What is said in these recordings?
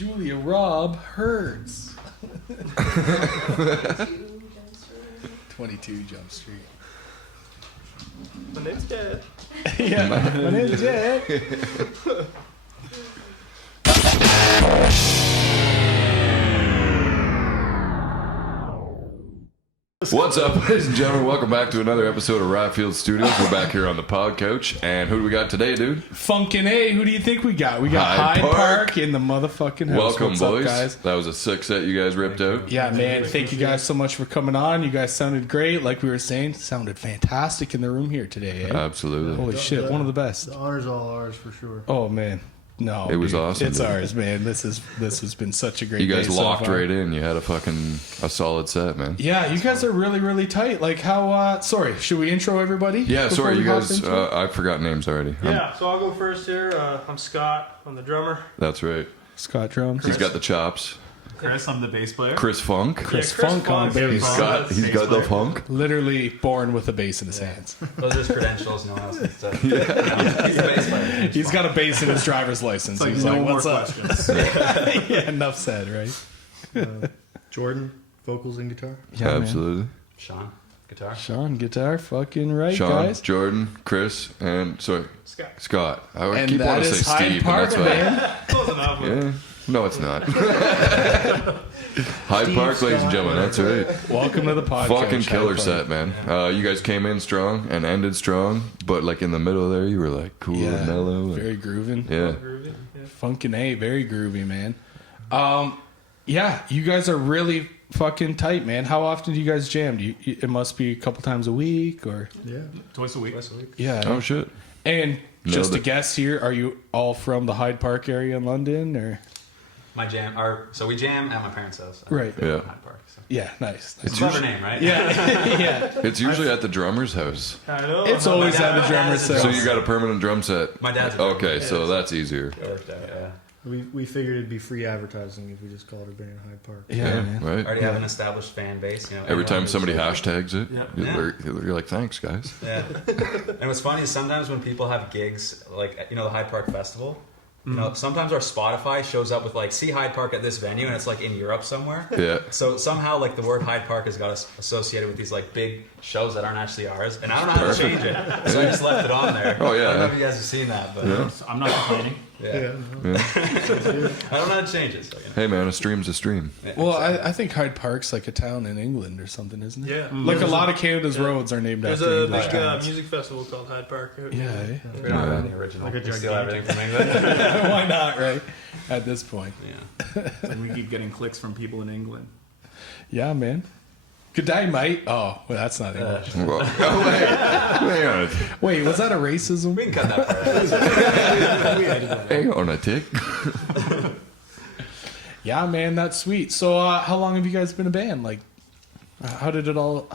Julia Robb Hurts. 22 Jump Street. My name's Dad. Yeah, my name's Jed. What's up, ladies and gentlemen? Welcome back to another episode of Ryfield Studios. We're back here on the Podouch. And who do we got today, dude? Funkin' A. Who do you think we got? We got Hyde Park in the motherfucking house. Welcome, What's boys. Up, guys? That was a sick set you guys ripped out. Yeah, man. Thank you guys so much for coming on. You guys sounded great. Like we were saying, sounded fantastic in the room here today. Eh? Absolutely. Holy shit, one of the best. The honor's all ours for sure. Oh, man. No, It was dude, awesome, It's dude. ours, man. This has been such a great. You guys day so locked far. right in. You had a solid set, man. Yeah, you guys are really, really tight. Like how? Sorry, should we intro everybody? Yeah, before sorry, we you hop guys. into it? I forgot names already. Yeah, so I'll go first here. I'm Scott. I'm the drummer. That's right. Scott drums. He's got the chops. Chris, I'm the bass player. Chris Funk. Chris Chris Funk on Funk. bass. He's got the funk. Literally born with a bass in his hands. Those are his credentials. No one else needs to. He's a bass player. He's got a bass in his driver's license. It's like He's no like, more "What's up?" questions. Yeah, enough said, right? Jordan, vocals and guitar. Yeah, man. Absolutely. Sean, guitar. Sean, guitar, fucking right, Sean, guys. Jordan, Chris, and Scott. I And keep that wanting to is say Hyde Steve, Park, and that's why. man. Close enough. Yeah. No, it's not. Hyde Park, ladies and gentlemen. That's right. Welcome to the podcast. Fucking killer Hyde Park. set, man. You guys came in strong and ended strong, but like in the middle there, you were like cool Yeah, and mellow. And, very grooving. yeah. Groovy. Yeah. Funkin' A, very groovy, man. Yeah, you guys are really fucking tight, man. How often do you guys jam? It must be a couple times a week, or Yeah. Twice a week. yeah. Oh shit. And Nailed just to it. guess here, are you all from the Hyde Park area in London, or? My jam. So we jam at my parents' house. Right. Yeah. Hyde Park. So. Yeah, nice. It's a clever name, right? Yeah, yeah. It's usually at the drummer's house. I know. It's always at the my drummer's dad's a So house. you got a permanent drum set. My dad's a drummer. Okay, so that's easier. It worked out, yeah. We figured it'd be free advertising if we just called it band Hyde Park. Yeah, man. right. Already have an established fan base. You know. Every time everyone somebody is- hashtags it, Yep. you're like, thanks, guys. Yeah. And what's funny is sometimes when people have gigs, like the Hyde Park Festival. Sometimes our Spotify shows up with like, see Hyde Park at this venue, and it's like in Europe somewhere. Yeah. So somehow like the word Hyde Park has got us associated with these like big shows that aren't actually ours, and I don't know how to change it, so I just left it on there. Oh, yeah. I don't know if you guys have seen that, but I'm not complaining. yeah. Yeah. I don't know how to change it. So, Hey man, a stream's a stream. yeah. Well, I think Hyde Park's like a town in England or something, isn't it? Yeah. Like a lot of Canada's roads are named There's after a English big towns. music festival called Hyde Park. Yeah, eh? we don't have any original. Like a We steal gigantic- everything from England. Why not, right? At this point. Yeah. And we keep getting clicks from people in England. Yeah, man. Good day, mate. Oh, well, that's not English. Well, oh, hang on, Wait, was that a racism? We can cut that part out. hang on a tick. Yeah, man, that's sweet. So, how long have you guys been a band? Like, how did it all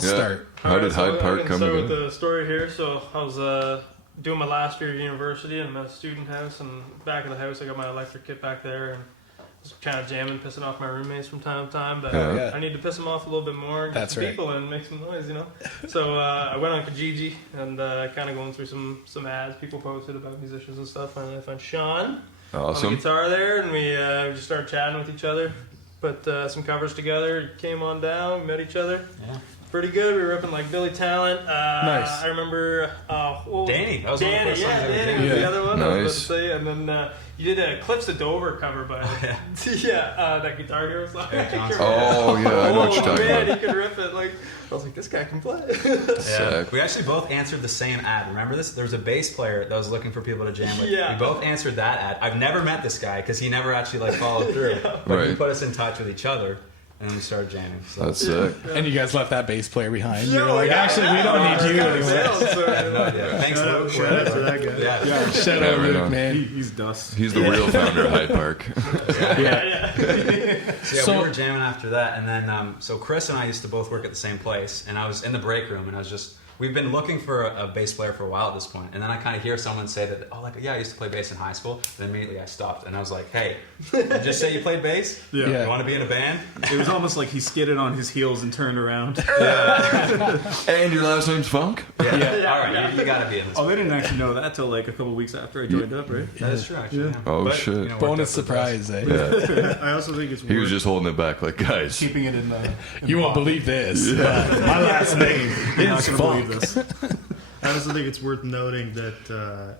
start? How did Hyde I Park can come start with together? the story here. So I was doing my last year of university, and I'm at a student house, and back of the house I got my electric kit back there, and I was kind of jamming, pissing off my roommates from time to time, but Yeah. Yeah. I need to piss them off a little bit more, get That's some right. people and make some noise, you know. So I went on Kijiji and kind of going through some ads people posted about musicians and stuff, and I found Sean on the Awesome. guitar there, and we just started chatting with each other, put some covers together, came on down, met each other. Yeah. Pretty good. We were ripping like Billy Talent. Nice. I remember what was Danny. it? That was one of the Danny. first Yeah, songs I ever Danny did. was the other one. I was about Nice. to say, and then you did a Cliffs of Dover cover by that Guitar Hero song. Eric Johnson. Oh yeah, I know what you're talking man, about. he could rip it. Like I was like, this guy can play. Yeah. Sick. We actually both answered the same ad. Remember this? There was a bass player that was looking for people to jam with. Yeah. We both answered that ad. I've never met this guy because he never actually like followed through. But he Right. put us in touch with each other, and then we started jamming. So. That's sick. And you guys left that bass player behind. You No, were like, yeah, actually, we don't need you anymore. I have no idea. Thanks, Luke. Shout out to that guy. Yeah. Yeah, shout Yeah, out right Luke, on. man. He's dust. He's the real founder of Hyde Park. So we were jamming after that, and then so Chris and I used to both work at the same place, and I was in the break room, and I was just we've been looking for a bass player for a while at this point, and then I kind of hear someone say that, oh, like, yeah, I used to play bass in high school. Then immediately I stopped, and I was like, hey, you just say you played bass? Yeah. You want to be in a band? It was almost like he skidded on his heels and turned around. And your last name's Funk? Yeah. All right, you got to be in this. Oh, they didn't actually know that till like a couple weeks after I joined up, right? That is true, actually. Yeah. Oh, But, shit. you know, Bonus worked out for the surprise, eh? Yeah. I also think it's He was worth, just holding it back like, guys. Keeping it in the. You won't believe this. My last name You're not is gonna Funk. believe this. I also think it's worth noting that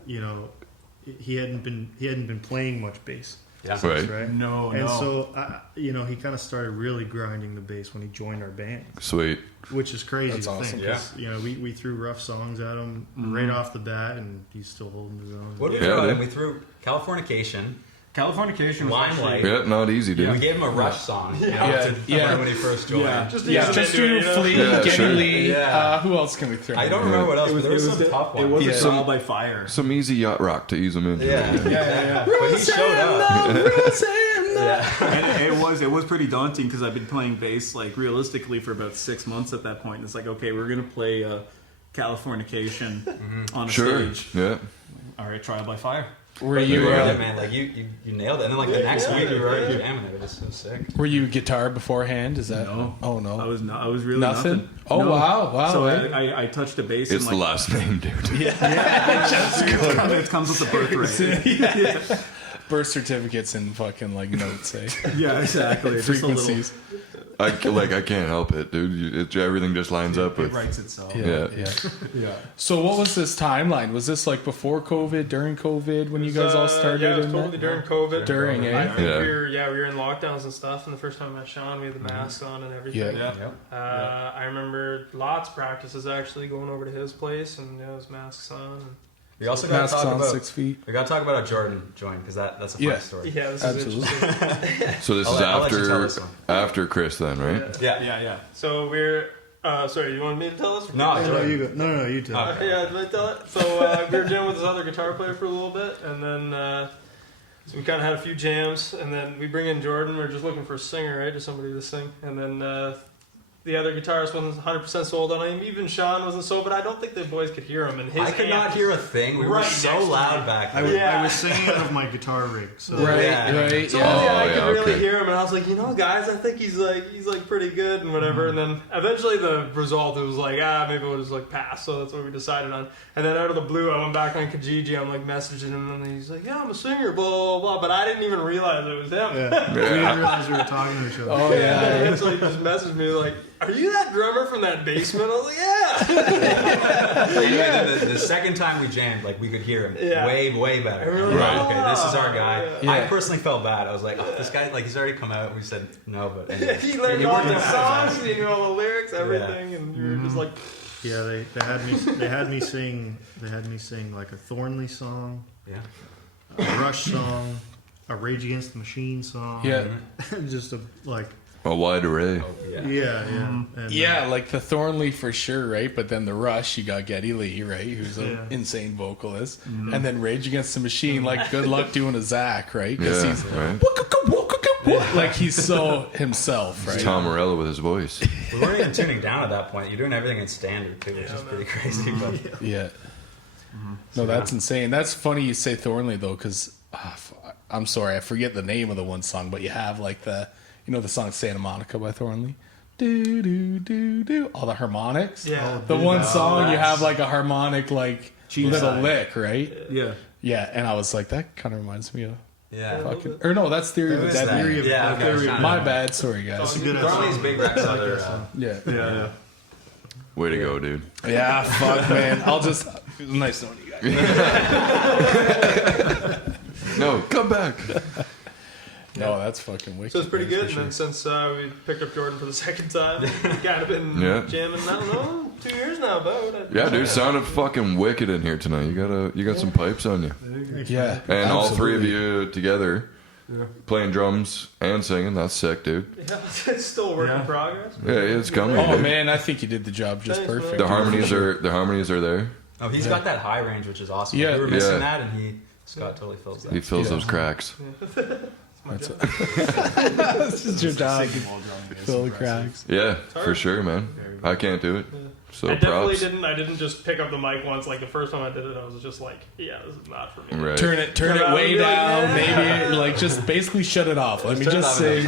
he hadn't been playing much bass, best. Yeah. Right. right? No, And no. so he kind of started really grinding the bass when he joined our band, Sweet. which is crazy That's to awesome. think. 'Cause, we threw rough songs at him right off the bat, and he's still holding his own. What did we Yeah, throw at him? dude. We threw Californication. Californication was Limelight. actually. Yeah, not easy, dude. We gave him a Rush song Yeah. when he first joined. Yeah. Just Yeah, just do Flea, Yeah, Geddy sure. Lee. Yeah. Who else can we throw? I in don't there? remember what else, It was, but there was it was, some tough it ones. was Yeah. a trial by fire. Some easy yacht rock to ease them into. Yeah. yeah. But he showed up. Yeah. And it was pretty daunting because I've been playing bass like realistically for about 6 months at that point. And it's like, okay, we're gonna play Californication on a Sure. stage. Yeah. All right, trial by fire. Were You you nailed it, man. Like you nailed it. And then like the next week you were already jamming it. It was so sick. were you guitar beforehand? Is that No. Oh no. I was really Nothing? nothing. Oh, No. wow, So eh? I touched a bass. It's and the like, last name, dude. it comes with the birth rate. Birth certificates and fucking like notes, eh? Yeah, exactly. It's just a little. Frequencies. I can't help it, dude. Everything just lines up It with. writes itself. Yeah, Yeah. yeah. So what was this timeline? Was this like before COVID, during COVID, when you guys all started? Yeah, it was in totally that? during COVID. During, eh? I think Yeah. we were in lockdowns and stuff. And the first time I met Sean, we had the masks on and everything. Yeah. Yeah. I remember lots of practices actually going over to his place and it was masks on. And, We also got to Masks talk on about 6 feet. we got to talk about how Jordan joined because that's a fun Yeah. story. yeah, this Absolutely. is interesting. So this I'll is let you tell this one. after Chris, then, right? Yeah. Yeah. So we're sorry, you want me to tell us? No, No, Jordan. you go. No, you tell. Okay. Yeah, did I tell it? So we were jamming with this other guitar player for a little bit, and then so we kind of had a few jams, and then we bring in Jordan. We are just looking for a singer, right, just somebody to sing, and then the other guitarist wasn't 100% sold on him. Even Sean wasn't sold, but I don't think the boys could hear him. And his I could not amp hear a was thing. We were right so next to loud me. back I then. was, Yeah. I was singing out of my guitar rig. So Right, Yeah. right. So Yeah. only I Oh, could yeah, really okay. hear him, and I was like, guys, I think he's like pretty good and whatever. And then eventually the result was like, maybe we'll just like pass. So that's what we decided on. And then out of the blue, I went back on Kijiji. I'm like messaging him, and he's like, yeah, I'm a singer, blah blah blah. But I didn't even realize it was him. Yeah. We didn't realize we were talking to each other. Oh And yeah. eventually he just messaged me like, are you that drummer from that basement? I was like, yeah. Anyway, then the second time we jammed, like we could hear him Yeah. way better. I really We were like, like okay, this is our guy. Yeah. I personally felt bad. I was like, this guy, like he's already come out. We said no, but anyway. He learned He all worked the out. songs, he knew all the lyrics, everything, and you were just like, Yeah, they had me sing like a Thornley song, Yeah. a Rush song, a Rage Against the Machine song. Yeah. Just like A wide array. Yeah. yeah. And, Yeah, like the Thornley for sure, right? But then the Rush, you got Geddy Lee, right? Who's an Yeah. insane vocalist. And then Rage Against the Machine, like good luck doing a Zach, right? Because Yeah, he's right. like he's so himself, right? Tom Morello with his voice. We weren't even tuning down at that point. You're doing everything in standard too, which is pretty crazy. But Yeah. No, that's insane. That's funny you say Thornley though, because I'm sorry, I forget the name of the one song, but you have like the song Santa Monica by Thornley. Do do do do. All the harmonics. yeah. The one song you have like a harmonic like Cheap little side. lick, right? Yeah. Yeah, and I was like, that kind of reminds me of yeah. fucking. Or no, that's Theory of Who a is Dead that? Man. Theory of- Yeah, okay, I was trying to- My bad, sorry guys. It's a good Thornley's song. Big Rex I like other. that song. Yeah, Yeah. Way to go, dude. yeah, fuck man. I'll just nice knowing you guys. No, come back. No, that's fucking wicked. So it's pretty man, good. for And sure. then since we picked up Jordan for the second time, we've kind of been Yeah. jamming, I don't know, 2 years now about. Yeah, dude, sounded fucking wicked in here tonight. You got some pipes on you. Yeah, And all three of absolutely. you together playing drums and singing. That's sick, dude. Yeah, it's still a work in Yeah. progress. Yeah, it's coming. Oh dude. man, I think you did the job just Thanks, man. perfect. The harmonies are there. Oh, he's got that high range, which is awesome. Yeah. We were missing Yeah. that, and Scott totally fills that. He fills Yeah. those cracks. That's this is your job. Singing while drumming is Fill the impressive. cracks. Yeah, for sure, man. I can't do it. So I definitely props. didn't. I didn't just pick up the mic once. Like the first time I did it, I was just like, "Yeah, this is not for me." Right. Turn it way down. Maybe like just basically shut it off. Let me turn it just off sing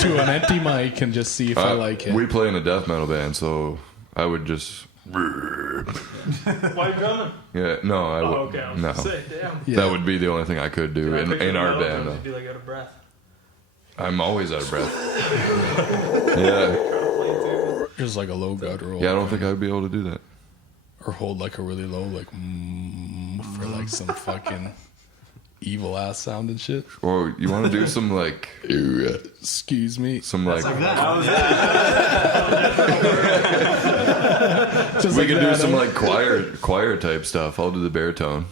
to an empty mic and just see if I like it. We play in a death metal band, so I would just. Why you drumming? Yeah, no, I would. Oh, okay. I was no, gonna say, damn. Yeah. that would be the only thing I could do I picture in the our metal band. drums, Though. You'd be like out of breath. I'm always out of breath. Yeah, Just like a low guttural. yeah. I don't think I'd be able to do that. Or hold like a really low, like for like some fucking evil ass sound and shit. Or you want to do some like, Excuse me. some like. Just We like could do that, some huh? like choir type stuff. I'll do the baritone.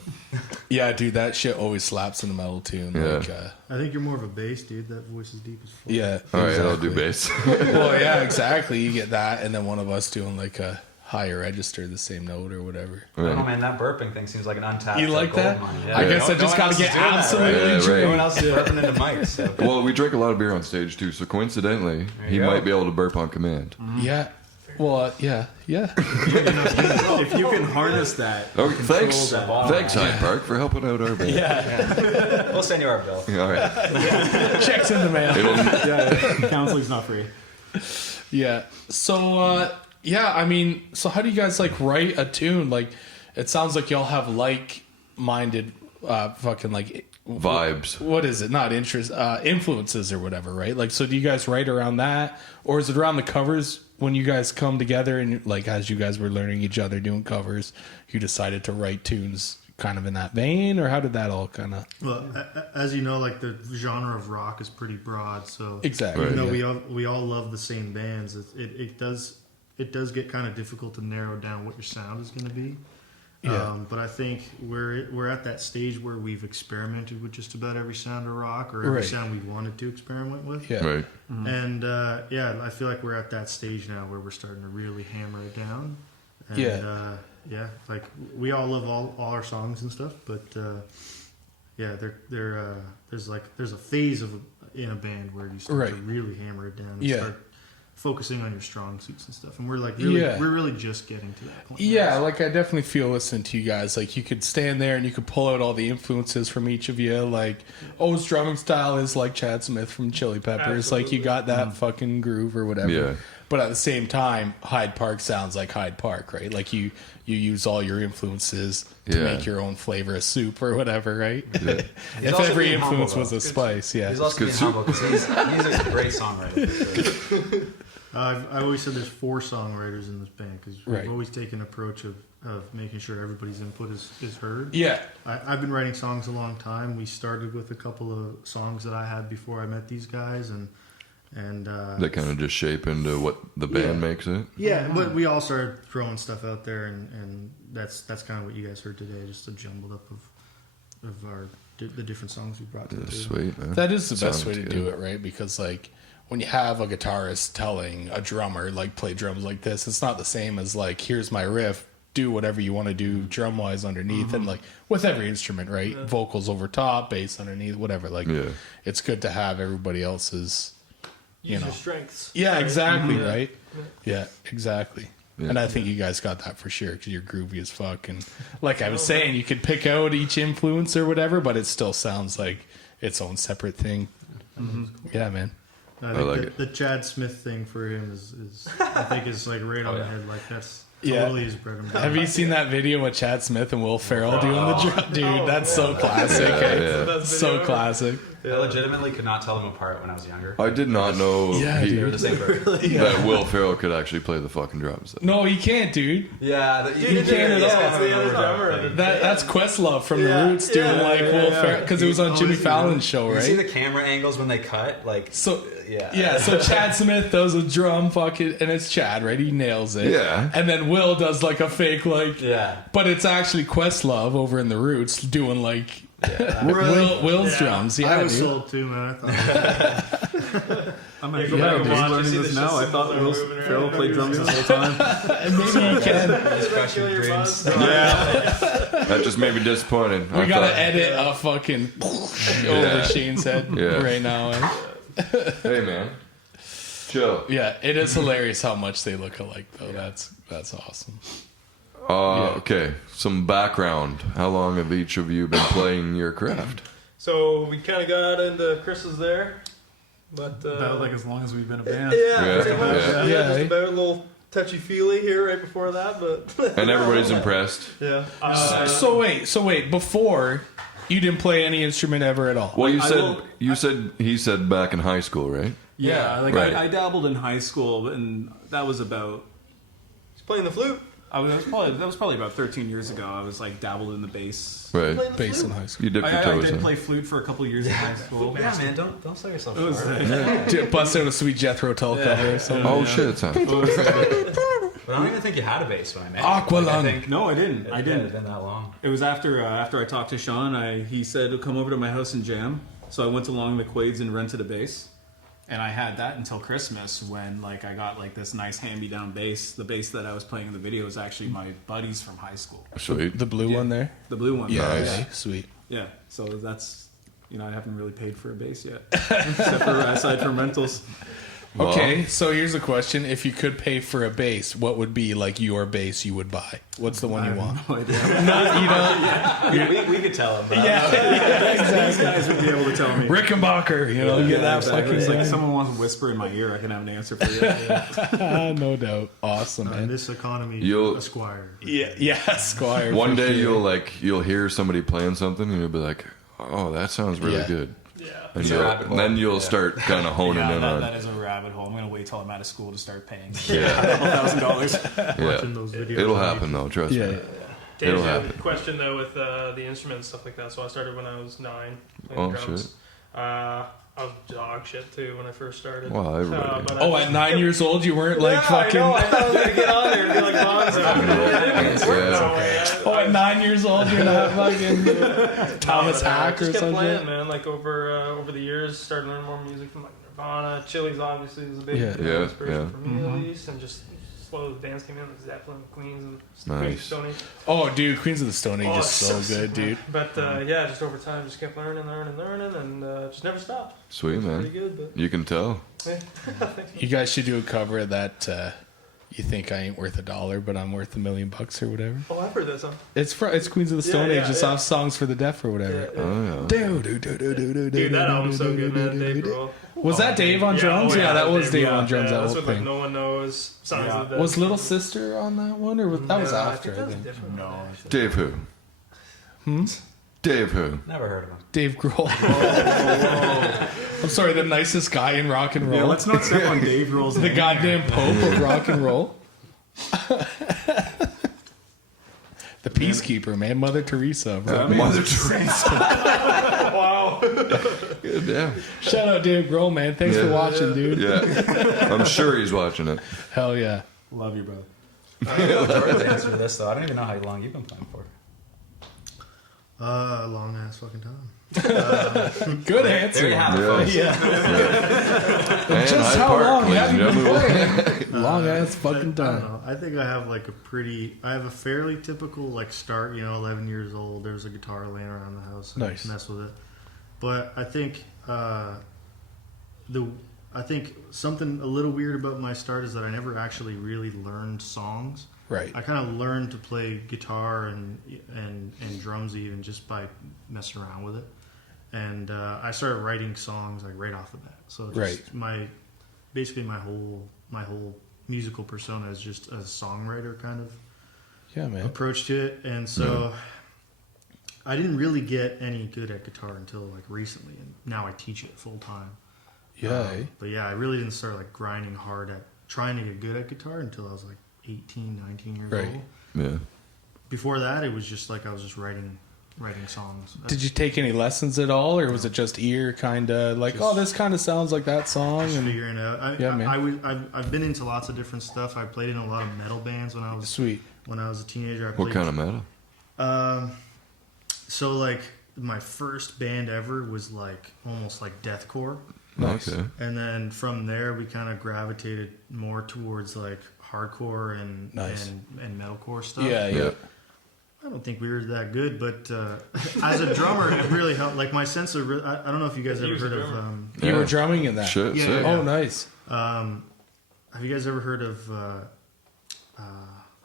Yeah, dude, that shit always slaps in the metal tune. Yeah. Like, I think you're more of a bass dude. That voice is deep as fuck. yeah. All right, I'll exactly. do bass. Well, yeah, exactly. You get that, and then one of us doing like a higher register, the same note or whatever. Oh man, that burping thing seems like an untapped. You like gold that? mine. I guess I just gotta get absolutely right? Yeah, drunk. No one else is burping into mics. So. Well, we drink a lot of beer on stage too, so coincidentally, he you go. might be able to burp on command. Yeah. Well, yeah. If you can harness that, Oh, thanks, that. thanks, Hyde Park, for helping out our band. Yeah. We'll send you our bill. All right, Checks in the mail. Counseling's not free. Yeah. So, yeah, I mean, so how do you guys like write a tune? Like, it sounds like y'all have like-minded, fucking like vibes. What is it? Not interest, influences or whatever, right? Like, so do you guys write around that, or is it around the covers when you guys come together and like as you guys were learning each other doing covers, you decided to write tunes kind of in that vein, or how did that all kind of? Well, as you know, like the genre of rock is pretty broad, so Exactly. even though yeah. we all love the same bands, it does get kind of difficult to narrow down what your sound is going to be. Yeah. But I think we're at that stage where we've experimented with just about every sound of rock or every Right. sound we wanted to experiment with. Yeah. Right. And yeah, I feel like we're at that stage now where we're starting to really hammer it down. And, Yeah. yeah, like we all love all our songs and stuff, but yeah, there's a phase in a band where you start to Right. really hammer it down and Yeah. start focusing on your strong suits and stuff. And we're Yeah. really just getting to that point. Yeah, like I definitely feel listening to you guys. Like you could stand there and you could pull out all the influences from each of you. Like, oh, his drumming style is like Chad Smith from Chili Peppers. Like you got that fucking groove or whatever. Yeah. But at the same time, Hyde Park sounds like Hyde Park, right? Like you use all your influences to Yeah. make your own flavor of soup or whatever, right? Yeah. If also every being influence humble, was though. a spice, yeah. He's also good being humble because he's a great songwriter. I always said there's 4 songwriters in this band because we've Right. always taken an approach of making sure everybody's input is heard. Yeah. I've been writing songs a long time. We started with a couple of songs that I had before I met these guys, and That kind of just shape into what the band makes it. yeah, but we all started throwing stuff out there, and that's kind of what you guys heard today, just a jumbled up of the different songs we brought to the That's table. sweet, man. That is the best Sounds way to good. do it, right? Because like when you have a guitarist telling a drummer like play drums like this, it's not the same as like here's my riff, do whatever you want to do drum wise underneath, and like with every instrument, right? Vocals over top, bass underneath, whatever. Like Yeah. it's good to have everybody else's. Use know. your strengths. Yeah, right? exactly, Yeah. right? Yeah, exactly. Yeah. And I think you guys got that for sure because you're groovy as fuck. And like I was saying, you could pick out each influence or whatever, but it still sounds like its own separate thing. Yeah, man. I think like it. the Chad Smith thing for him is I think is like right on the head. Like that's Yeah. totally his bread and butter. Have you seen that video with Chad Smith and Will Ferrell doing the drum? Dude, that's so classic. eh? Yeah. So classic. I legitimately could not tell them apart when I was younger. I did not know Yeah, They were the same person. that Will Ferrell could actually play the fucking drums. No, he can't, dude. Yeah, You can't at all. It's the other drummer of the That's Questlove from The Yeah, Roots doing yeah, like yeah, Will yeah. Ferrell because it was on Jimmy Fallon's show, You see the right? camera angles when they cut, like So yeah. so Chad Smith does a drum fucking, and it's Chad, right? He nails it. Yeah. And then Will does like a fake like, Yeah. but it's actually Questlove over in The Roots doing like Really? Will's Yeah. drums. Yeah, I was dude. sold too, man. I thought I'm Yeah, actually go back and dude. watch, you learning see this the now. I shit thought symbols Will are moving Ferrell around. played drums this whole time. And maybe he can. Crush Kill your your dreams. buzz. That just made me disappointed. We I gotta thought, edit a fucking over Shane's head Yeah. right now. Eh? hey man, Chill. Yeah, it is hilarious how much they look alike, though. That's awesome. Okay, some background. How long have each of you been playing your craft? So we kind of got into Chris's there, but About like as long as we've been a band. Yeah, pretty much. yeah. Just about a little touchy-feely here right before that, but And everybody's impressed. yeah. So wait. Before, you didn't play any instrument ever at all. Well, he said back in high school, right? Yeah, like Right. I dabbled in high school, and that was about. He's playing the flute. That was probably about 13 years ago. I was like dabbled in the bass. Right. Playing the Bass in flute. high school. You dipped your I toes did in. play flute for a couple of years in high school. Yeah, man, don't sell yourself It was, short. Bust out a sweet Jethro Tull cover or something. Oh shit, son. it was, But I don't even think you had a bass when I met you. Aqualung. Like, I think no, I didn't. it I had didn't. been that long. It was after I talked to Sean. He said come over to my house and jam. So I went along the Quades and rented a bass, and I had that until Christmas when like I got like this nice hand-me-down bass. The bass that I was playing in the video is actually my buddies from high school. Sweet. The blue one there? The blue one. Yeah, Nice. okay, sweet. Yeah. So that's I haven't really paid for a bass yet, except for aside from rentals. Well, Okay, so here's a question. If you could pay for a bass, what would be like your bass you would buy? What's the one you want? No idea. You know, We could tell him that. yeah, These guys would be able to tell me. Rickenbacker, you know, get that exactly. fucking It's like thing. someone wants to whisper in my ear, I can have an answer for you. No doubt. Awesome, In man. this economy, You'll- Esquire. Yeah, Squire. one for day sure. you'll hear somebody playing something and you'll be like, oh, that sounds really Yeah. good. Yeah. And, It's a rabbit hole. then you'll Yeah. start kind of honing in on. that is a rabbit hole. I'm going to wait till I'm out of school to start paying Yeah, $1,000. Watching yeah. those videos. It'll on happen though. Trust Yeah. me. Dave It'll had a happen. question though with the instruments and stuff like that. So I started when I was 9. Oh, playing drums. shit. I was dog shit too when I first started. Well, everybody. But Oh, at 9 years old, you weren't like fucking. I know. I thought I was gonna get on there and be like Bonzo. Yeah. Oh, at 9 years old, you're not fucking Thomas Hack or just kept something. playing, man. Like over the years, started learning more music from like Nirvana. Chili's obviously was a big Yeah. Yeah, inspiration yeah. for me at least, and just slowly the bands came in, like Zeppelin, Queens, and Nice. Stony. Oh, dude, Queens of the Stone Age is so good, dude. But yeah, just over time, just kept learning, and just never stopped. Sweet, Pretty man. good, but You can tell. You guys should do a cover of that. You think I ain't worth $1, but I'm worth $1 million or whatever. oh, I've heard that song. It's Queens of the Stone Yeah, Age. It's yeah. off Songs for the Deaf or whatever. Yeah, Oh, yeah. Dude, that album's so good, man. Dave Grohl. Was that Dave on drums? oh, Yeah, that was Dave yeah, on drums. Yeah, That that's whole what like thing. no one knows. Songs of the Was Little Sister on that one, or that was after? I that was think. different. No. Dave who? Dave who? Never heard of him. Dave Grohl. I'm sorry, the nicest guy in rock and roll. Yeah, let's not step on Dave Grohl's The name. goddamn Pope of rock and roll. The peacekeeper, man. Mother Teresa. Bro. Mother Teresa. Wow. Good damn. Shout out Dave Grohl, man. Thanks for Yeah. watching, dude. Yeah. I'm sure he's watching it. Hell yeah. Love you, brother. I don't know Jordan's answer to this though. I don't even know how long you've been playing for. Long ass fucking time. Good answer. There you have it, Yeah. folks. And Just Hyde how Park, long ladies have and you been gentlemen. playing? Long ass fucking I don't time. know. I think I have like I have a fairly typical like start. 11 years old. There's a guitar laying around the house. And Nice. Mess with it. But I think I think something a little weird about my start is that I never actually really learned songs. Right. I kind of learned to play guitar and drums even just by messing around with it. And I started writing songs like right off the bat. So just Right. basically my whole musical persona is just a songwriter kind of Yeah, man. approach to it. And so I didn't really get any good at guitar until like recently, and now I teach it full time. Yeah. But yeah, I really didn't start like grinding hard at trying to get good at guitar until I was like 18, 19 years Right. old. Yeah. Before that, it was just like I was just writing songs. Did you take any lessons at all, or was it just ear kind of like, Just- oh, this kind of sounds like that song? Just And figuring it out. Yeah, man. I've been into lots of different stuff. I played in a lot of metal bands when I was sweet. a teenager. I What played, kind of metal? So like my first band ever was like almost like deathcore, Nice. Okay. and then from there we kind of gravitated more towards like hardcore and Nice. and metalcore stuff. Yeah, yeah. Yeah. I don't think we were that good, but as a drummer, it really helped. Like my sense of, I don't know if you guys He ever was a heard of. drummer. You were drumming in that. Shit, Yeah, sick. yeah. Oh, nice. Have you guys ever heard of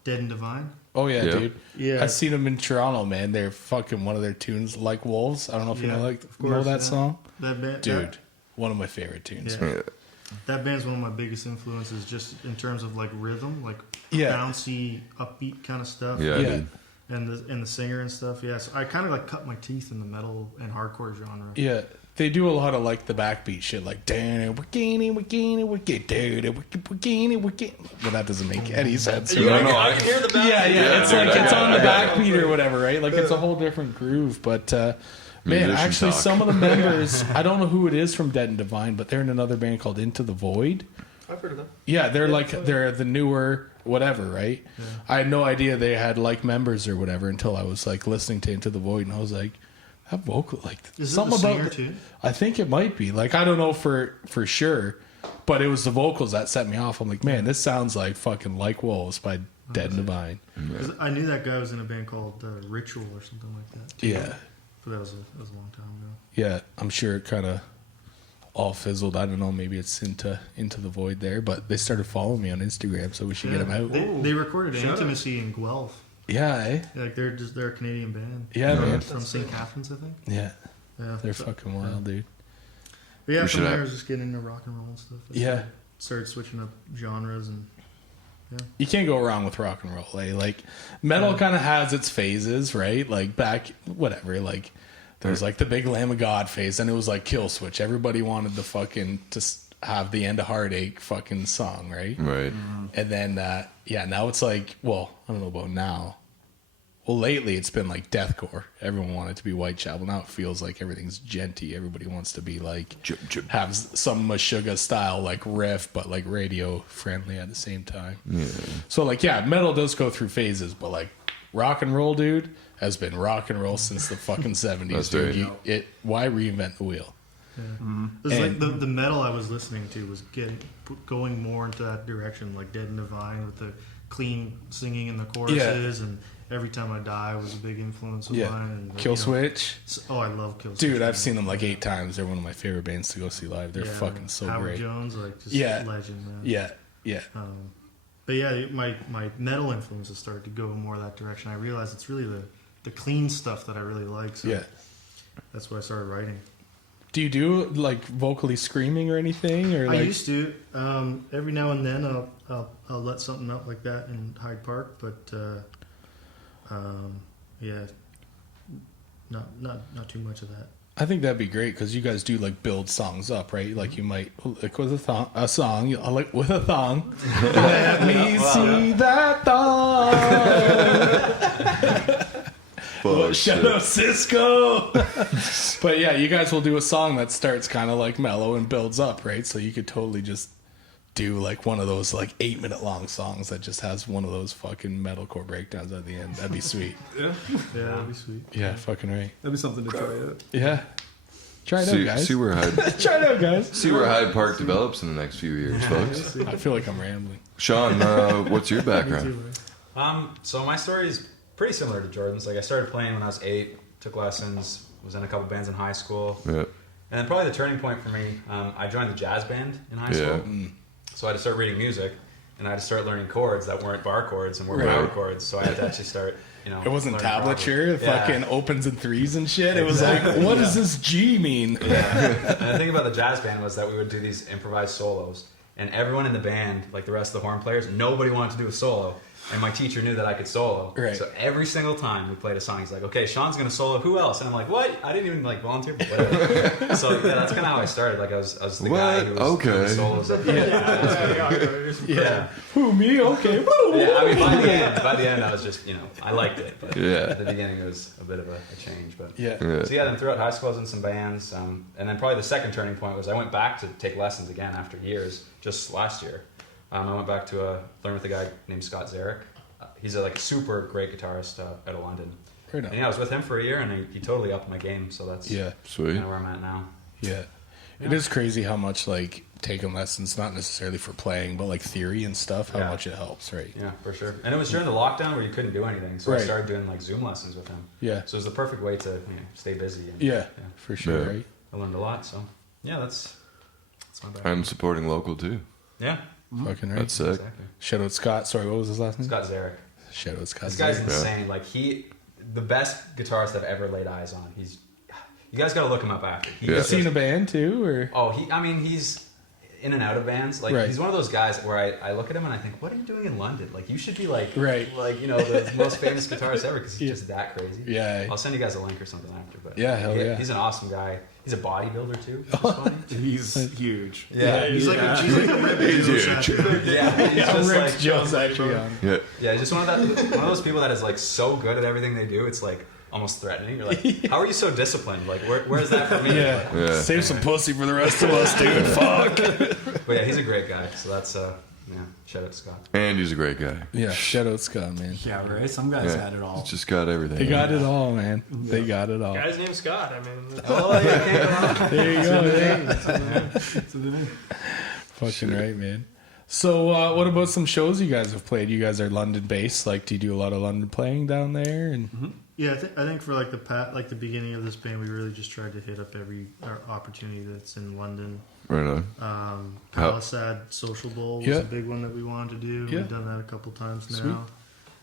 Dead and Divine? Oh yeah, Yeah. dude. Yeah. I've seen them in Toronto, man. They're fucking one of their tunes, Like Wolves. I don't know if you know know that song, That band, dude. One of my favorite tunes. Yeah. That band's one of my biggest influences, just in terms of like rhythm, like Yeah. bouncy, upbeat kind of stuff. Yeah, Yeah. dude. And the singer and stuff. Yeah, so I kind of like cut my teeth in the metal and hardcore genre. Yeah, they do a lot of like the backbeat shit, like damn, we're gaining, well, that doesn't make any sense. You right? no, I I- can hear the back. Yeah, it's dude, like I it's got on it, the I got backbeat or whatever, right? Like it's a whole different groove. But man, Musician actually, talk. some of the members, I don't know who it is from Dead and Divine, but they're in another band called Into the Void. I've heard of them. Yeah, they're the newer whatever, right? Yeah. I had no idea they had like members or whatever until I was like listening to Into the Void, and I was like, that vocal, like Is it something the about singer too? I think it might be. Like I don't know for sure, but it was the vocals that set me off. I'm like, man, this sounds like fucking Like Wolves by Dead and Divine. 'Cause I knew that guy was in a band called Ritual or something like that. too. Yeah, But that was a long time ago. yeah. I'm sure it kind of all fizzled. I don't know. Maybe it's into the void there. But they started following me on Instagram, so we should get them out. They recorded Shout out. Intimacy in Guelph. Yeah, eh? Like they're a Canadian band. Yeah, man. From St. Catharines, I think. Yeah, Yeah. they're fucking wild, dude. But yeah, We from should there have- I was just getting into rock and roll and stuff. I Yeah. started switching up genres and You can't go wrong with rock and roll. Like metal kind of has its phases, right? Like back, whatever. Like there's like the big Lamb of God phase, and it was like Kill Switch. Everybody wanted the fucking have the End of Heartache fucking song, right? Right. And then now it's like, well, I don't know about now. Well, lately it's been like deathcore. Everyone wanted to be Whitechapel. Now it feels like everything's genty. Everybody wants to be like have some Meshuggah style like riff, but like radio friendly at the same time. Yeah. So like metal does go through phases, but like rock and roll, dude, has been rock and roll since the fucking 70s, That's dude. right. Why reinvent the wheel? it was like the metal I was listening to was going more into that direction, like Dead and Divine with the clean singing in the choruses, and Every Time I Die was a big influence of mine. And, Kill Switch. Oh, I love Kill Switch. Dude, I've seen them like 8 times. They're one of my favorite bands to go see live. They're fucking so Howard great. Jones, like just Yeah. legend, man. Yeah. But yeah, my metal influences started to go more that direction. I realized it's really the clean stuff that I really like. So Yeah. that's what I started writing. Do you do like vocally screaming or anything, or I like? used to. Every now and then I'll let something out like that in Hyde Park, but yeah, not too much of that. I think that'd be great because you guys do like build songs up, right? Like you might like with a song, like with a thong. Let me see that thong. Fuck Shout shit. out Cisco. But yeah, you guys will do a song that starts kind of like mellow and builds up, right? So you could totally just do like one of those like 8-minute long songs that just has one of those fucking metalcore breakdowns at the end. That'd be sweet. Yeah, Yeah, that'd be sweet. Yeah, fucking right. that'd be something to try out. Yeah. Try it out, guys. See where Try it out, guys. Hyde Park develops in the next few years, folks. I feel like I'm rambling. Sean, what's your background? So my story is pretty similar to Jordan's. Like I started playing when I was 8, took lessons, was in a couple bands in high school, Yeah. and then probably the turning point for me, I joined the jazz band in high Yeah. school. So I had to start reading music, and I had to start learning chords that weren't bar chords and were Right. power chords. So I had to actually start, It wasn't learning properly. tablature, Yeah. fucking opens and threes and shit. It was like, Exactly. what does this G mean? And the thing about the jazz band was that we would do these improvised solos, and everyone in the band, like the rest of the horn players, nobody wanted to do a solo. And my teacher knew that I could solo. Right. So every single time we played a song, he's like, okay, Sean's going to solo. Who else? And I'm like, what? I didn't even like volunteer for whatever. So yeah, that's kind of how I started. Like I was the guy What? who was Okay. doing the solos. Yeah. Who, me? Okay. Yeah, I mean, by the end, I was just, I liked it. But Yeah. at the beginning, it was a bit of a change. But Yeah. Yeah. So yeah, then throughout high school, I was in some bands. And then probably the second turning point was I went back to take lessons again after years, just last year. I went back to learn with a guy named Scott Zarek. He's a super great guitarist out of London. Right on. And yeah, I was with him for a year, and he totally upped my game. So that's Sweet. kind of where I'm at now. Yeah. It is crazy how much like taking lessons, not necessarily for playing, but like theory and stuff, how Yeah. much it helps, right? Yeah, for sure. And it was during the lockdown where you couldn't do anything, so Right. I started doing like Zoom lessons with him. Yeah. So it was the perfect way to stay busy. And, Yeah, for sure, Yeah. right? I learned a lot. So yeah, that's my background. I'm supporting local too. Yeah. Fucking right. That's sick. Exactly. Shout out Scott. Sorry, what was his last name? Scott Zarek. Shout out Scott. This guy's Zarek. insane. Like the best guitarist I've ever laid eyes on. You guys got to look him up after. Yeah. Is he in a band too, or? Oh, he's in and out of bands. Like Right. he's one of those guys where I look at him and I think, what are you doing in London? Like you should be like, Right. like the most famous guitarist ever because he's just that crazy. Yeah. I'll send you guys a link or something after. But Yeah, hell yeah. he's an awesome guy. He's a bodybuilder too. Which is funny. He's huge. Yeah, He's like a ripped He's Joe huge. Satriani. yeah. He's How just ripped like Joe's actually on. Yeah. yeah, he's just one of those people that is like so good at everything they do. It's like almost threatening. You're like, how are you so disciplined? Like, where's that for me? Yeah. Yeah. Save some pussy for the rest of us, dude. Fuck. But yeah, he's a great guy. So that's shout out to Scott. And he's a great guy. Yeah. Shout out Scott, man. Yeah, right. Some guys Yeah. had it all. He's just got everything. They got it all, man. They got it all. Guy's name's Scott. I mean, Oh yeah, can't go wrong. There you go. Yeah. Fucking right, man. So, what about some shows you guys have played? You guys are London based. Like, do you do a lot of London playing down there? And Yeah, I think for like the beginning of this band, we really just tried to hit up every opportunity that's in London. Right on. How- Palisade Social Bowl was Yeah. a big one that we wanted to do. Yeah. We've done that a couple times now.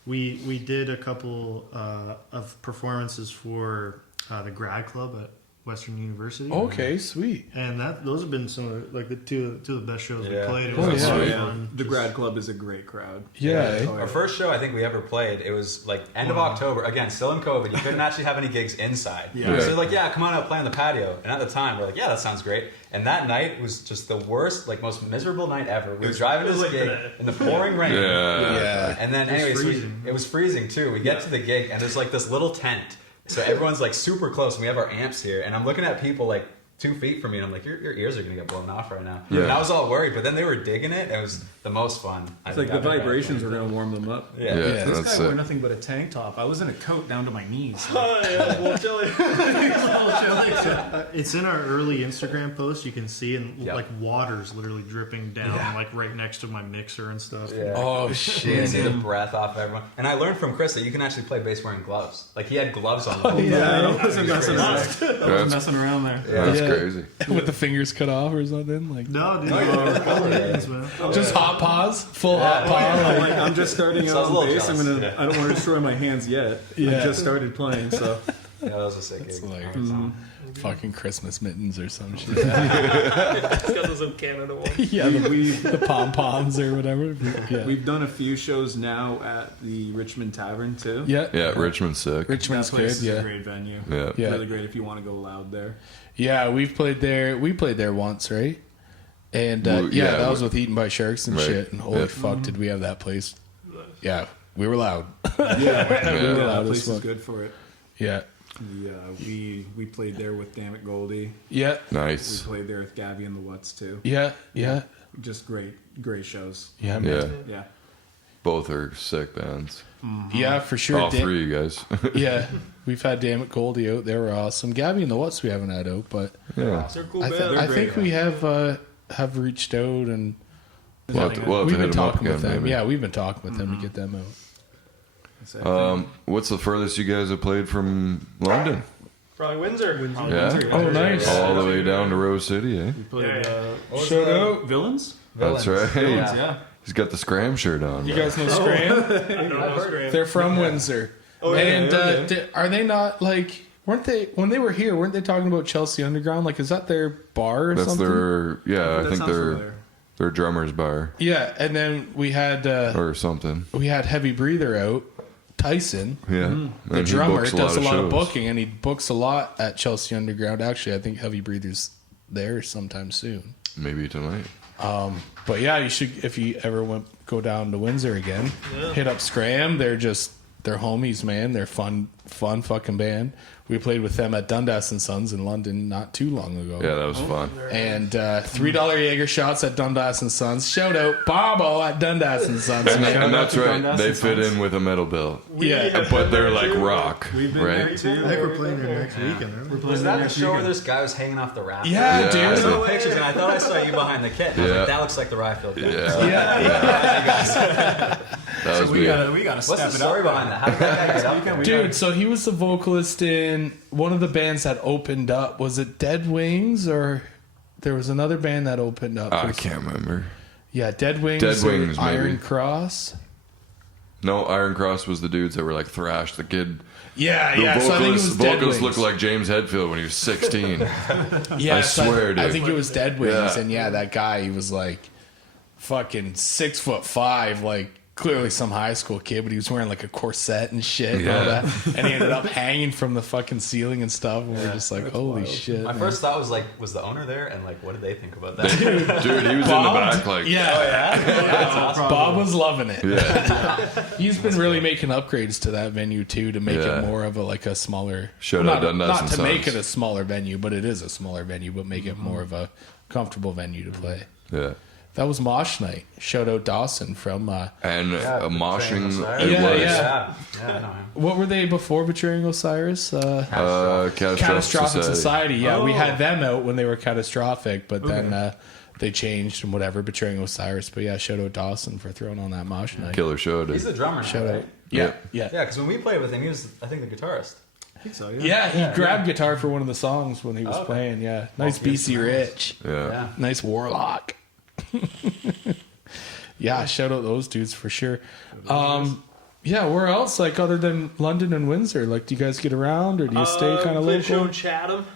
Sweet. We did a couple of performances for the grad club at Western University. okay, sweet. And those have been some of the two of the best shows we Yeah. played. It Oh, was yeah. a lot of Yeah. fun. The Just- grad club is a great crowd. Yeah. Oh, Our first show I think we ever played, it was like end of October. Again, still in COVID. You couldn't actually have any gigs inside. Yeah. So they're like, yeah, come on out, play on the patio. And at the time, we're like, yeah, that sounds great. And that night was just the worst, like most miserable night ever. We were driving to it was this like gig today. in the pouring rain. Yeah. And then, It was anyways, freezing. it was freezing too. We get to the gig, and there's like this little tent. So everyone's like super close, and we have our amps here. And I'm looking at people like 2 feet from me, and I'm like, your ears are gonna get blown off right now. Yeah. And I was all worried, but then they were digging it. It was the most fun. It's like the vibrations were going to warm them up. Yeah. Yeah. Yeah. This That's guy wore it. nothing but a tank top. I was in a coat down to my knees. oh yeah, well, Jelly. It's in our early Instagram post. You can see and Yep. like water's literally dripping down like right next to my mixer and stuff. Yeah. Oh, You can shit. see the breath off everyone. And I learned from Chris that you can actually play bass wearing gloves. Like he had gloves on. The whole Yeah, time. I wasn't messing around. I That's- was messing around there. That's Yeah. crazy. With the fingers cut off or something? Like, No, dude, man. just hot paws? Full hot paw? Like, I'm just starting So I out was a on little bass. jealous. Yeah. I don't want to destroy my hands yet. Yeah. I just started playing, so Yeah, that was a sick That's gig. hilarious. Fucking Christmas mittens or some shit. He's got those in Canada ones. Yeah, the pom-poms or whatever. Yeah. we've done a few shows now at the Richmond Tavern too. Yeah. Yeah, Richmond's sick. Richmond's That place good, is a yeah. great venue. Yeah. Yeah. Really great if you want to go loud there. Yeah, we've played there. We played there once, right? And Well, yeah, yeah, that was we- with Eaten by Sharks and Right. shit. And holy Yeah. fuck, did we have that place? Yeah, we were loud. Yeah, Yeah. that as place is fuck. good for it. Yeah, We played there with Damn It Goldie. yeah, We Nice. played there with Gabby and the What's too. yeah, yeah, Just great shows. yeah, man. Yeah. Yeah. Both are sick bands. Yeah, for sure. All three, you guys. Yeah, we've had Damn It Goldie out. They were awesome. Gabby and the What's we haven't had out, but Yeah. They're a cool I, band. I great, think we have reached out and We'll have to we've hit been them up talking again, with them. maybe. Yeah, we've been talking with them to get them out. What's the furthest you guys have played from London? Probably Windsor. Yeah. Oh, nice. All the way down to Rose City, eh? We played Yeah. Shout out. Villains? That's right. Yeah. Yeah. He's got the Scram shirt on. You bro. guys know Scram? I don't know Scram. They're from Windsor. Oh, yeah, And yeah, yeah. are they not like? Weren't they when they were here? Weren't they talking about Chelsea Underground? Like, is that their bar or That's something? their, yeah, I That think sounds they're familiar. their drummer's bar Yeah, and then we had or something. Heavy Breather out, Tyson, Yeah. the And he drummer, books does a lot of shows. booking, and he books a lot at Chelsea Underground. Actually, I think Heavy Breather's there sometime soon. Maybe tonight. But yeah, you should if you ever go down to Windsor again, hit up Scram. They're homies, man. They're fun fucking band. We played with them at Dundas and Sons in London not too long ago. Yeah, that was fun. And $3 Jaeger shots at Dundas and Sons. Shout out Bobo at Dundas and Sons. And, man. and that's to right. Dundas They and fit Sons. in with a metal bill. Yeah, But they're like rock, We've been there right? too. I think we're playing there next weekend. Aren't we? Was that the show where this guy was hanging off the raft? Yeah, Yeah. dude. I saw pictures and I thought I saw you behind the kit. And I was Yeah. like, that looks like the Ryfield guy. Yeah. That was We good. gotta What's step the it story up. behind that? How did that guy get up there? Dude, so he was the vocalist in one of the bands that opened up. Was it Dead Wings or there was another band that opened up? I can't remember. Yeah, Dead Wings, Dead Wings, or Iron maybe. Cross. No, Iron Cross was the dudes that were like thrash the kid. Yeah, The yeah. So I think it was Dead vocalist Wings. looked like James Hetfield when he was 16. Yeah, I so swear, I dude. think it was Dead Wings, Yeah. and yeah, that guy, he was like fucking 6'5", like clearly some high school kid, but he was wearing like a corset and shit and all Yeah. that, and he ended up hanging from the fucking ceiling and stuff. And we're just like, holy shit! My man. first thought was like, was the owner there? And like, what did they think about that? Dude, he was in the back like, yeah, Bob was loving it. yeah. He's been really making upgrades to that venue too to make Yeah. it more of a smaller. Shout out not, Dundas not and to make Sons. it a smaller venue, but it is a smaller venue, but make it more of a comfortable venue to play. Yeah. That was Mosh Night. Shout out Dawson from. And a moshing, Osiris. it Yeah, was yeah. I know him. What were they before Betraying Osiris? Catastrophic Society. Yeah, we Oh. had them out when they were Catastrophic, but then they changed and whatever. Betraying Osiris. But yeah, shout out Dawson for throwing on that Mosh Night. Killer show, dude. He's the drummer now, Shout right? out. Yeah, Yeah. yeah. Yeah, because when we played with him, he was, I think, the guitarist. I think so. Yeah, he grabbed guitar for one of the songs when he was Okay. playing. Yeah, nice All BC Rich, Yeah. nice Warlock. Yeah, shout out those dudes for sure. Yeah, where else? Like other than London and Windsor, like do you guys get around or do you stay kind of we played a show local? in Chatham.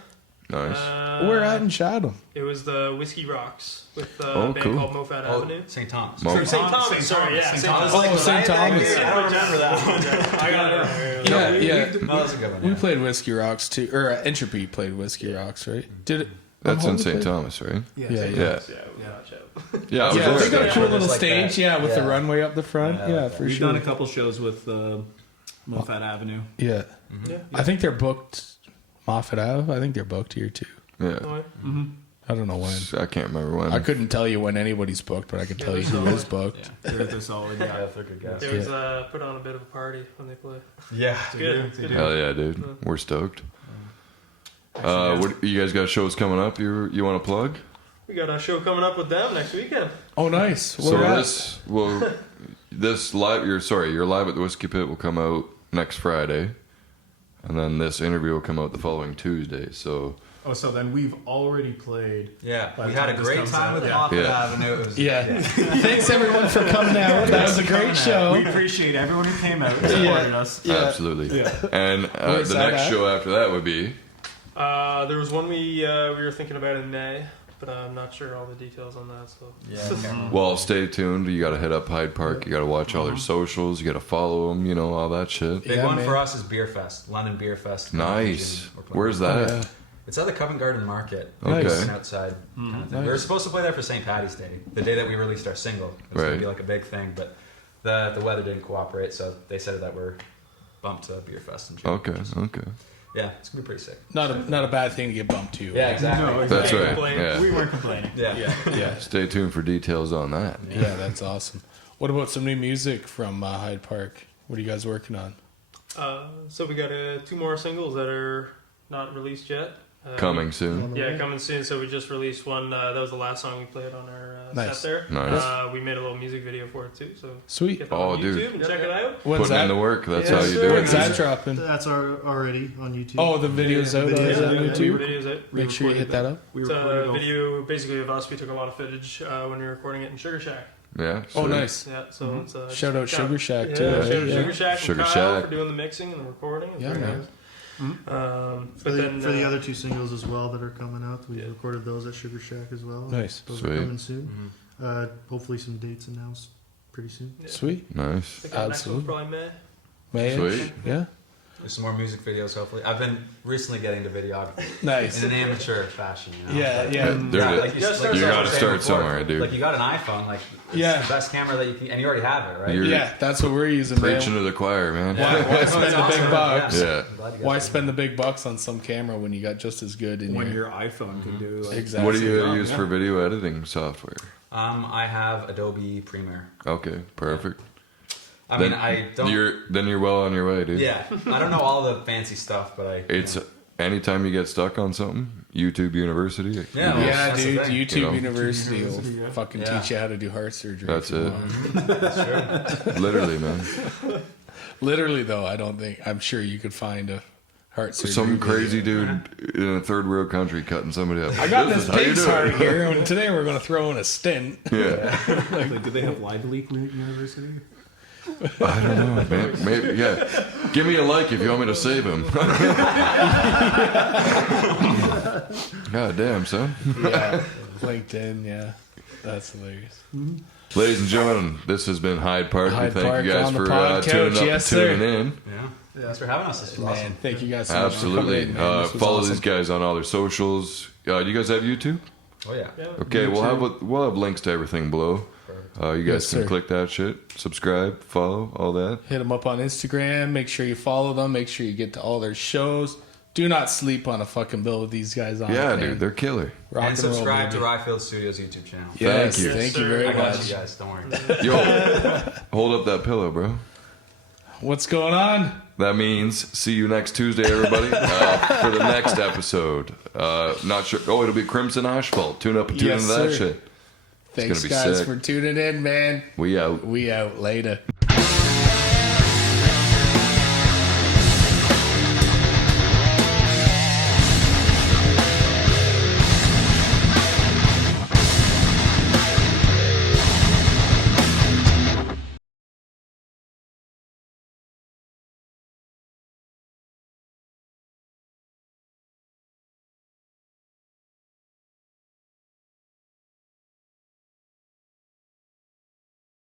Nice. Where at in Chatham? It was the Whiskey Rocks with a Oh, band cool. called Mofat Avenue. St. Thomas. Mo- Or St. Thomas, St. sorry, yeah. Thomas. St. Thomas. Oh, St. Thomas. I don't remember that one. I got it. Yeah, we- yeah. No, that's a good one. We Yeah. played Whiskey Rocks too, or Entropy played Whiskey Rocks, right? Did it? That's I'm in hoping St. they- Thomas, right? Yeah, Yeah. Yeah, we got Chatham. Yeah, I was Yeah, they there. got a cool little Just like stage, that. yeah, with the Yeah. runway up the front. Yeah, Yeah, like for We've sure. done a couple shows with Mofat Avenue. Yeah, Yeah. I think they're booked. Moffat Ave. I think they're booked here too. Yeah. No way. I don't know when. I can't remember when. I couldn't tell you when anybody's booked, but I could tell you who is booked. They're solid. Yeah, they're good guys. They always put on a bit of a party when they play. Yeah. Good. Good. Hell yeah, dude. We're stoked. What you guys got shows coming up? You want to plug? We got a show coming up with them next weekend. Oh, nice. So Where at? this live. You're live at the Whiskey Pit will come out next Friday, and then this interview will come out the following Tuesday. So Oh, so then we've already played. Yeah, By we the had a time this great comes time out, with yeah. Moffat Yeah. Avenue. It was, Yeah. Thanks everyone for coming out. That was a great show. We appreciate everyone who came out and supported us. Yeah. absolutely. And Where's the that next at? show after that would be There was one we were thinking about in May, but I'm not sure all the details on that. So Yeah, I can't remember. well. Stay tuned. You got to hit up Hyde Park. You got to watch all their socials. You got to follow them. You know all that shit. Big Yeah, one man. for us is Beer Fest, London Beer Fest. Nice. We're playing. Where's that? Oh, yeah. It's at the Covent Garden Market. Okay. It's an outside kind of thing. We were Nice. supposed to play there for St. Patty's Day, the day that we released our single. It was going Right. to be like a big thing, but the weather didn't cooperate, so they said that we're bumped to Beer Fest in June. Okay. Okay. Yeah, it's going to be pretty sick. Not a bad thing to get bumped to. Yeah, exactly. No, That's Can't right. complain. Yeah. We weren't complaining. Yeah. Yeah. Stay tuned for details on that. Yeah, that's awesome. What about some new music from Hyde Park? What are you guys working on? So we got 2 more singles that are not released yet. Coming soon. Yeah, coming soon. So we just released one. That was the last song we played on our Nice. set there. Nice. We made a little music video for it too. So Sweet. get that Oh, on dude. YouTube and check it out. When's Putting in that? the work. That's Yeah, how you sure. do it. When's that dropping? That's already on YouTube. Oh, the video's out. Yeah, Is that the on YouTube? video's out. Make sure you hit that up. We It's recorded a all- video basically of us. We took a lot of footage when we were recording it in Sugar Shack. Yeah. Oh, sweet. nice. Yeah, so it's Shout out Sugar Shack yeah, too. shout out right? Yeah. Sugar Shack, Sugar and Kyle Shack. for doing the mixing and the recording. It's Yeah, very man. nice. For But the, then for the other 2 singles as well that are coming out, we Yeah. recorded those at Sugar Shack as well. Nice. Those Sweet. are coming soon. Hopefully some dates announced pretty soon. Yeah. Nice. Sweet. I think our next one's Absolutely. probably May. May. Sweet. Yeah. There's some more music videos, hopefully. I've been recently getting to videography Nice. in an amateur fashion. You know? Yeah, But- yeah. There Yeah, it like is. you, You like You were gotta saying start before, somewhere, dude. Like you got an iPhone, like it's Yeah. the best camera that you can, and you already have it, right? You're Yeah, that's what we're using. Man. Preaching to the choir, man. Why No, spend it's the big awesome. bucks? Yeah. I'm glad you guys Why did spend the big bucks on some camera when you got just as good in when your your iPhone can do. Like, exactly? What do you Yeah. use for video editing software? it. I have Adobe Premiere. Okay, perfect. I mean, I don't. You're well on your way, dude. Yeah, I don't know all the fancy stuff, but I. It's anytime you get stuck on something, YouTube University. Yeah, Yeah, that's the dude. thing. YouTube You know. University will University, yeah. fucking Yeah. teach you how to do heart surgery. That's if you it. want. Literally, man. Literally, though, I'm sure you could find Heart surgery. Some crazy video. dude in a third world country cutting somebody up. I got this is how you pig's do it. heart here, and today we're going to throw in a stent. Yeah. Like, do they have live leak university? I don't know, man. Maybe, yeah. Give me a like if you want me to save him. God damn, son. Yeah, LinkedIn. Yeah, that's hilarious. Ladies and gentlemen, this has been Hyde Park. Hyde we thank Park you guys on the for Podouch. tuning up Yes, and tuning sir. in. Yeah. Thanks for having us. This was Man, awesome. thank you guys so much for Absolutely. coming in, man. This was Follow awesome. these guys on all their socials. Do you guys have YouTube? Oh yeah. Okay, we'll have links to everything below. You guys Yes, can sir. click that shit, subscribe, follow, all that. Hit them up on Instagram. Make sure you follow them. Make sure you get to all their shows. Do not sleep on a fucking bill with these guys on. Yeah, man. dude, they're killer. Rock And roll, subscribe baby. to Ryfield Studios YouTube channel. Yes, Thank you. Thank you Sir. very I got much. you guys. Don't worry. Yo, hold up that pillow, bro. What's going on? That means see you next Tuesday, everybody, for the next episode. Not sure. Oh, it'll be Crimson Asphalt. Tune up and tune Yes, into that sir. shit. Thanks, be guys, sick. for tuning in, man. We out. We out later.